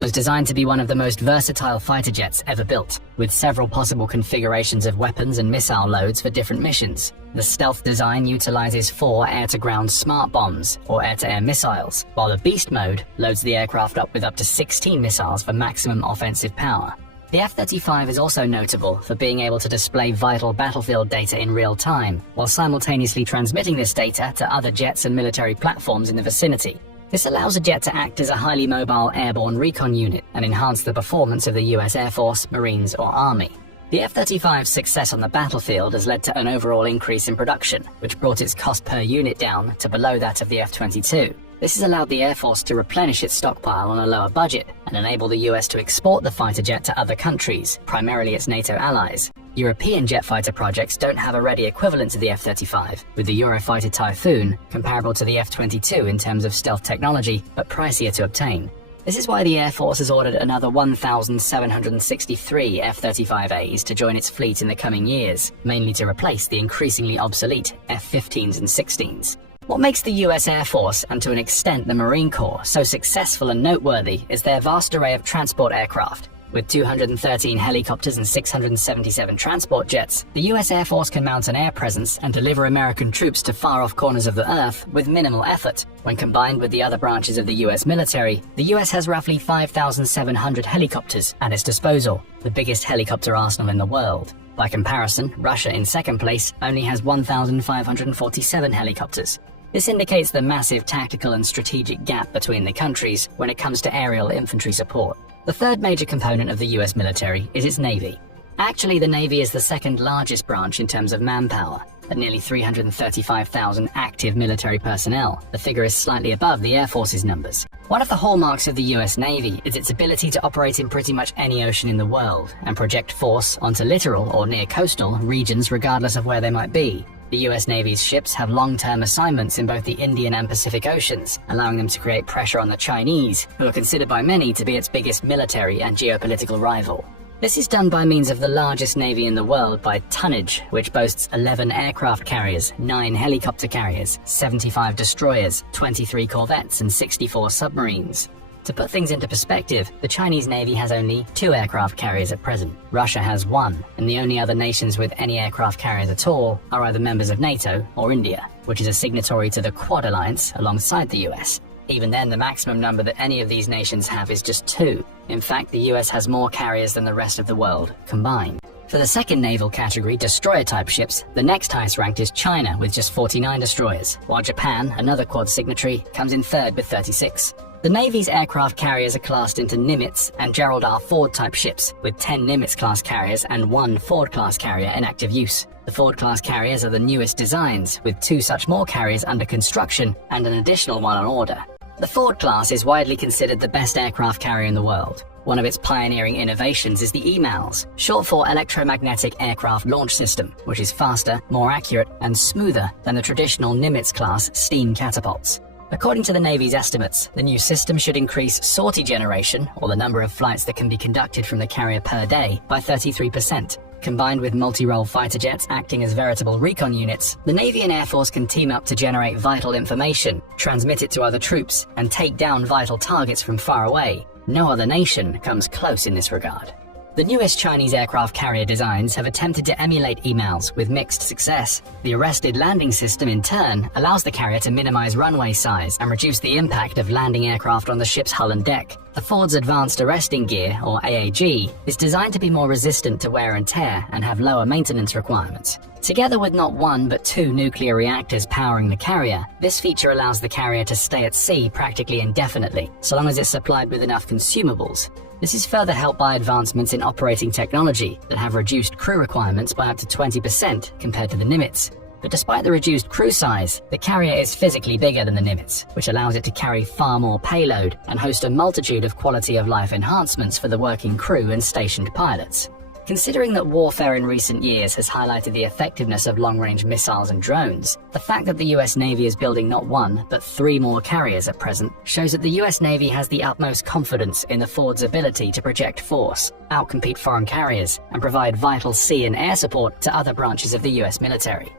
was designed to be one of the most versatile fighter jets ever built, with several possible configurations of weapons and missile loads for different missions. The stealth design utilizes 4 air-to-ground smart bombs, or air-to-air missiles, while the beast mode loads the aircraft up with up to 16 missiles for maximum offensive power. The F-35 is also notable for being able to display vital battlefield data in real time, while simultaneously transmitting this data to other jets and military platforms in the vicinity. This allows a jet to act as a highly mobile airborne recon unit and enhance the performance of the US Air Force, Marines, or Army. The F-35's success on the battlefield has led to an overall increase in production, which brought its cost per unit down to below that of the F-22. This has allowed the Air Force to replenish its stockpile on a lower budget and enable the US to export the fighter jet to other countries, primarily its NATO allies. European jet fighter projects don't have a ready equivalent to the F-35, with the Eurofighter Typhoon comparable to the F-22 in terms of stealth technology, but pricier to obtain. This is why the Air Force has ordered another 1,763 F-35As to join its fleet in the coming years, mainly to replace the increasingly obsolete F-15s and 16s. What makes the US Air Force, and to an extent the Marine Corps, so successful and noteworthy is their vast array of transport aircraft. With 213 helicopters and 677 transport jets, the US Air Force can mount an air presence and deliver American troops to far-off corners of the Earth with minimal effort. When combined with the other branches of the US military, the US has roughly 5,700 helicopters at its disposal, the biggest helicopter arsenal in the world. By comparison, Russia, in second place, only has 1,547 helicopters. This indicates the massive tactical and strategic gap between the countries when it comes to aerial infantry support. The third major component of the US military is its Navy. Actually, the Navy is the second largest branch in terms of manpower, at nearly 335,000 active military personnel. The figure is slightly above the Air Force's numbers. One of the hallmarks of the US Navy is its ability to operate in pretty much any ocean in the world and project force onto littoral or near coastal regions regardless of where they might be. The US Navy's ships have long-term assignments in both the Indian and Pacific Oceans, allowing them to create pressure on the Chinese, who are considered by many to be its biggest military and geopolitical rival. This is done by means of the largest navy in the world by tonnage, which boasts 11 aircraft carriers, 9 helicopter carriers, 75 destroyers, 23 corvettes, and 64 submarines. To put things into perspective, the Chinese Navy has only 2 aircraft carriers at present. Russia has 1, and the only other nations with any aircraft carriers at all are either members of NATO or India, which is a signatory to the Quad Alliance alongside the US. Even then, the maximum number that any of these nations have is just 2. In fact, the US has more carriers than the rest of the world combined. For the second naval category, destroyer-type ships, the next highest ranked is China with just 49 destroyers, while Japan, another Quad signatory, comes in third with 36. The Navy's aircraft carriers are classed into Nimitz and Gerald R. Ford-type ships, with 10 Nimitz-class carriers and 1 Ford-class carrier in active use. The Ford-class carriers are the newest designs, with 2 such more carriers under construction and an additional one on order. The Ford class is widely considered the best aircraft carrier in the world. One of its pioneering innovations is the EMALS, short for Electromagnetic Aircraft Launch System, which is faster, more accurate, and smoother than the traditional Nimitz-class steam catapults. According to the Navy's estimates, the new system should increase sortie generation, or the number of flights that can be conducted from the carrier per day, by 33%. Combined with multi-role fighter jets acting as veritable recon units, the Navy and Air Force can team up to generate vital information, transmit it to other troops, and take down vital targets from far away. No other nation comes close in this regard. The newest Chinese aircraft carrier designs have attempted to emulate EMALS with mixed success. The arrested landing system, in turn, allows the carrier to minimize runway size and reduce the impact of landing aircraft on the ship's hull and deck. The Ford's Advanced Arresting Gear, or AAG, is designed to be more resistant to wear and tear and have lower maintenance requirements. Together with not 1 but 2 nuclear reactors powering the carrier, this feature allows the carrier to stay at sea practically indefinitely, so long as it's supplied with enough consumables. This is further helped by advancements in operating technology that have reduced crew requirements by up to 20% compared to the Nimitz. But despite the reduced crew size, the carrier is physically bigger than the Nimitz, which allows it to carry far more payload and host a multitude of quality-of-life enhancements for the working crew and stationed pilots. Considering that warfare in recent years has highlighted the effectiveness of long-range missiles and drones, the fact that the US Navy is building not 1, but 3 more carriers at present shows that the US Navy has the utmost confidence in the Ford's ability to project force, outcompete foreign carriers, and provide vital sea and air support to other branches of the US military.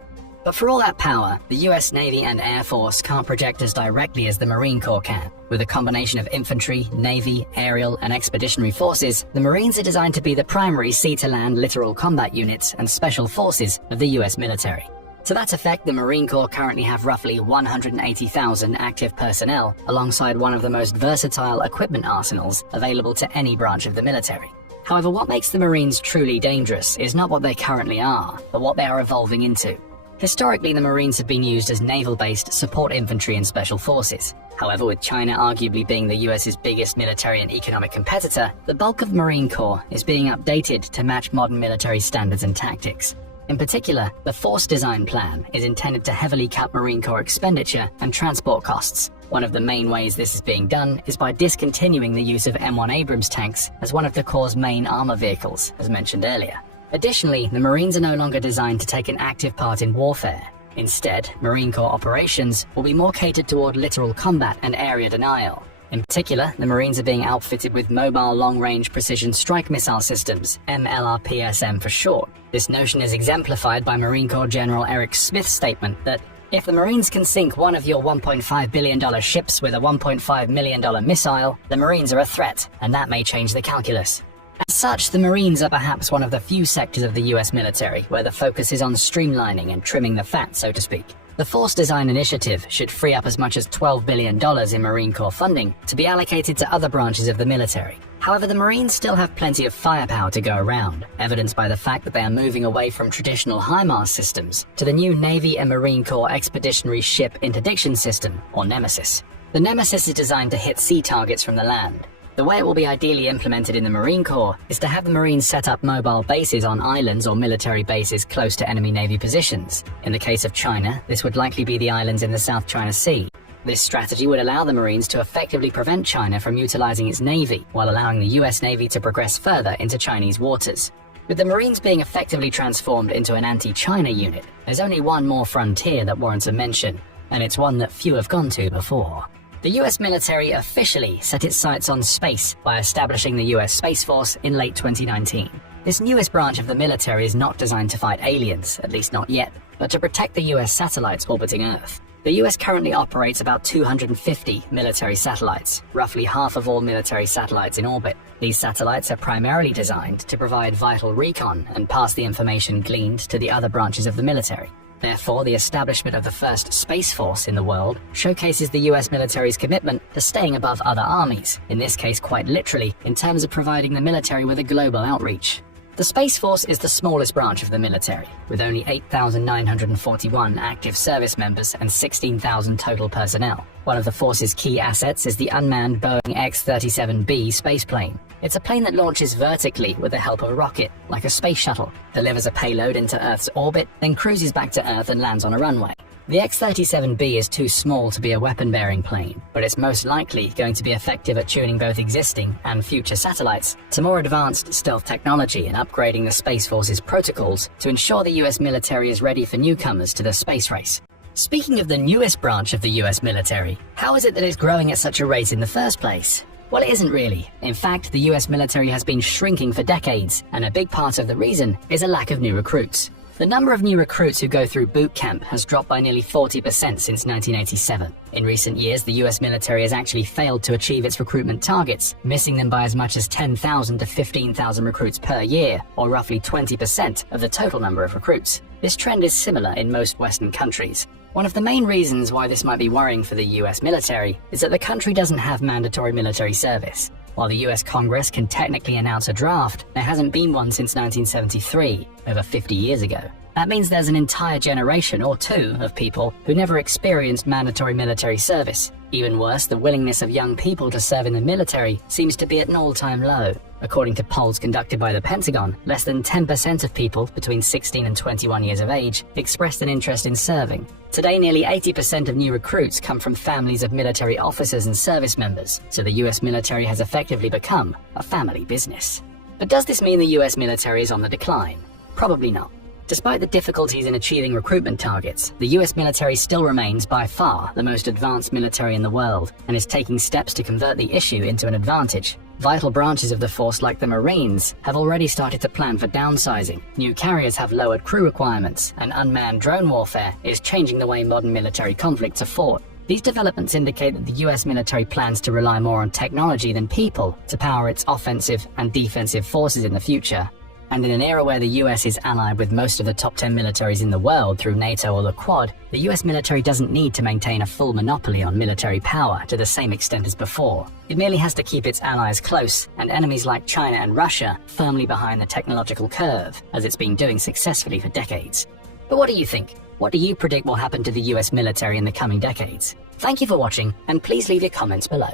But for all that power, the US Navy and Air Force can't project as directly as the Marine Corps can. With a combination of infantry, Navy, aerial, and expeditionary forces, the Marines are designed to be the primary sea-to-land littoral combat units and special forces of the US military. To that effect, the Marine Corps currently have roughly 180,000 active personnel, alongside one of the most versatile equipment arsenals available to any branch of the military. However, what makes the Marines truly dangerous is not what they currently are, but what they are evolving into. Historically, the Marines have been used as naval-based support infantry and special forces. However, with China arguably being the US's biggest military and economic competitor, the bulk of Marine Corps is being updated to match modern military standards and tactics. In particular, the Force Design Plan is intended to heavily cut Marine Corps expenditure and transport costs. One of the main ways this is being done is by discontinuing the use of M1 Abrams tanks as one of the Corps' main armor vehicles, as mentioned earlier. Additionally, the Marines are no longer designed to take an active part in warfare. Instead, Marine Corps operations will be more catered toward littoral combat and area denial. In particular, the Marines are being outfitted with Mobile Long-Range Precision Strike Missile Systems, MLRPSM for short. This notion is exemplified by Marine Corps General Eric Smith's statement that if the Marines can sink one of your $1.5 billion ships with a $1.5 million missile, the Marines are a threat, and that may change the calculus. As such, the Marines are perhaps one of the few sectors of the US military where the focus is on streamlining and trimming the fat, so to speak. The Force Design Initiative should free up as much as $12 billion in Marine Corps funding to be allocated to other branches of the military. However, the Marines still have plenty of firepower to go around, evidenced by the fact that they are moving away from traditional HIMARS systems to the new Navy and Marine Corps Expeditionary Ship Interdiction System, or Nemesis. The Nemesis is designed to hit sea targets from the land. The way it will be ideally implemented in the Marine Corps is to have the Marines set up mobile bases on islands or military bases close to enemy Navy positions. In the case of China, this would likely be the islands in the South China Sea. This strategy would allow the Marines to effectively prevent China from utilizing its Navy, while allowing the US Navy to progress further into Chinese waters. With the Marines being effectively transformed into an anti-China unit, there's only one more frontier that warrants a mention, and it's one that few have gone to before. The US military officially set its sights on space by establishing the US Space Force in late 2019. This newest branch of the military is not designed to fight aliens, at least not yet, but to protect the US satellites orbiting Earth. The US currently operates about 250 military satellites, roughly half of all military satellites in orbit. These satellites are primarily designed to provide vital recon and pass the information gleaned to the other branches of the military. Therefore, the establishment of the first Space Force in the world showcases the US military's commitment to staying above other armies, in this case quite literally, in terms of providing the military with a global outreach. The Space Force is the smallest branch of the military, with only 8,941 active service members and 16,000 total personnel. One of the force's key assets is the unmanned Boeing X-37B spaceplane. It's a plane that launches vertically with the help of a rocket, like a space shuttle, delivers a payload into Earth's orbit, then cruises back to Earth and lands on a runway. The X-37B is too small to be a weapon-bearing plane, but it's most likely going to be effective at tuning both existing and future satellites to more advanced stealth technology and upgrading the Space Force's protocols to ensure the US military is ready for newcomers to the space race. Speaking of the newest branch of the US military, how is it that it's growing at such a rate in the first place? Well, it isn't really. In fact, the US military has been shrinking for decades, and a big part of the reason is a lack of new recruits. The number of new recruits who go through boot camp has dropped by nearly 40% since 1987. In recent years, the US military has actually failed to achieve its recruitment targets, missing them by as much as 10,000 to 15,000 recruits per year, or roughly 20% of the total number of recruits. This trend is similar in most Western countries. One of the main reasons why this might be worrying for the US military is that the country doesn't have mandatory military service. While the US Congress can technically announce a draft, there hasn't been one since 1973, over 50 years ago. That means there's an entire generation or two of people who never experienced mandatory military service. Even worse, the willingness of young people to serve in the military seems to be at an all-time low. According to polls conducted by the Pentagon, less than 10% of people between 16 and 21 years of age expressed an interest in serving. Today, nearly 80% of new recruits come from families of military officers and service members, so the US military has effectively become a family business. But does this mean the US military is on the decline? Probably not. Despite the difficulties in achieving recruitment targets, the US military still remains by far the most advanced military in the world and is taking steps to convert the issue into an advantage. Vital branches of the force like the Marines have already started to plan for downsizing. New carriers have lowered crew requirements, and unmanned drone warfare is changing the way modern military conflicts are fought. These developments indicate that the US military plans to rely more on technology than people to power its offensive and defensive forces in the future. And in an era where the US is allied with most of the top 10 militaries in the world through NATO or the Quad, the US military doesn't need to maintain a full monopoly on military power to the same extent as before. It merely has to keep its allies close and enemies like China and Russia firmly behind the technological curve, as it's been doing successfully for decades. But what do you think? What do you predict will happen to the US military in the coming decades? Thank you for watching, and please leave your comments below.